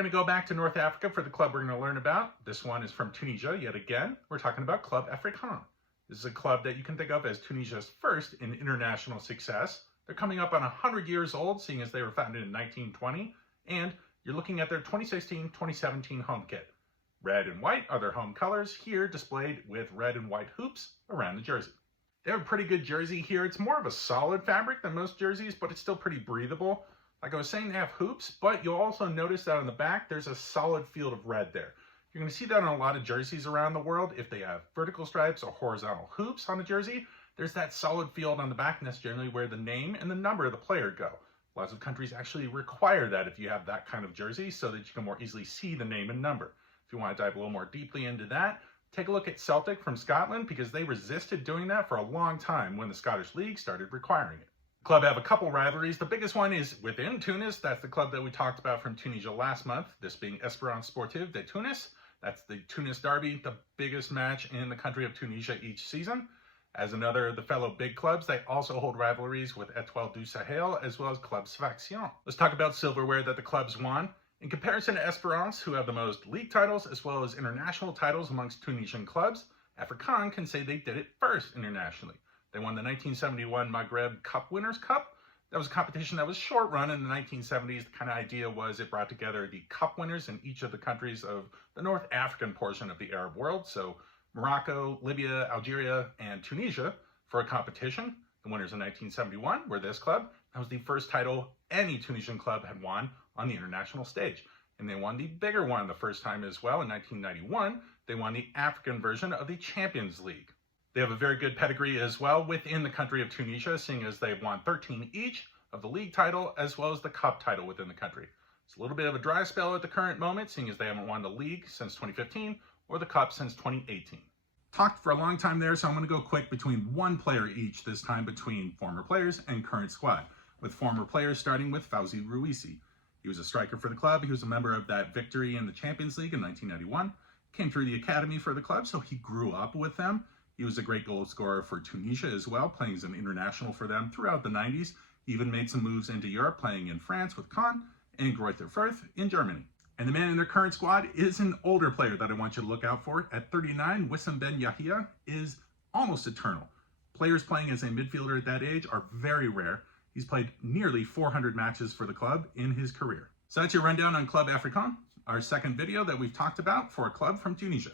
We're going to go back to North Africa for the club we're going to learn about. This one is from Tunisia yet again. We're talking about Club Africain. This is a club that you can think of as Tunisia's first in international success. They're coming up on 100 years old, seeing as they were founded in 1920, and you're looking at their 2016-2017 home kit. Red and white are their home colors, here displayed with red and white hoops around the jersey. They have a pretty good jersey here. It's more of a solid fabric than most jerseys, but it's still pretty breathable. Like I was saying, they have hoops, but you'll also notice that on the back, there's a solid field of red there. You're going to see that on a lot of jerseys around the world. If they have vertical stripes or horizontal hoops on the jersey, there's that solid field on the back, and that's generally where the name and the number of the player go. Lots of countries actually require that if you have that kind of jersey so that you can more easily see the name and number. If you want to dive a little more deeply into that, take a look at Celtic from Scotland, because they resisted doing that for a long time when the Scottish League started requiring it. The club have a couple rivalries. The biggest one is within Tunis. That's the club that we talked about from Tunisia last month, this being Espérance Sportive de Tunis. That's the Tunis Derby, the biggest match in the country of Tunisia each season. As another of the fellow big clubs, they also hold rivalries with Étoile du Sahel as well as Club Africain. Let's talk about silverware that the clubs won. In comparison to Espérance, who have the most league titles as well as international titles amongst Tunisian clubs, Africain can say they did it first internationally. They won the 1971 Maghreb Cup Winners' Cup. That was a competition that was short run in the 1970s. The kind of idea was it brought together the cup winners in each of the countries of the North African portion of the Arab world. So Morocco, Libya, Algeria, and Tunisia for a competition. The winners in 1971 were this club. That was the first title any Tunisian club had won on the international stage. And they won the bigger one the first time as well. In 1991, they won the African version of the Champions League. They have a very good pedigree as well within the country of Tunisia, seeing as they've won 13 each of the league title as well as the cup title within the country. It's a little bit of a dry spell at the current moment, seeing as they haven't won the league since 2015 or the cup since 2018. Talked for a long time there, so I'm going to go quick between one player each, this time between former players and current squad, with former players starting with Fawzi Ruisi. He was a striker for the club. He was a member of that victory in the Champions League in 1991, came through the academy for the club, so he grew up with them. He was a great goal scorer for Tunisia as well, playing as an international for them throughout the 90s. He even made some moves into Europe, playing in France with Caen and Greuther Fürth in Germany. And the man in their current squad is an older player that I want you to look out for. At 39, Wissam Ben Yahia is almost eternal. Players playing as a midfielder at that age are very rare. He's played nearly 400 matches for the club in his career. So that's your rundown on Club Africain, our second video that we've talked about for a club from Tunisia.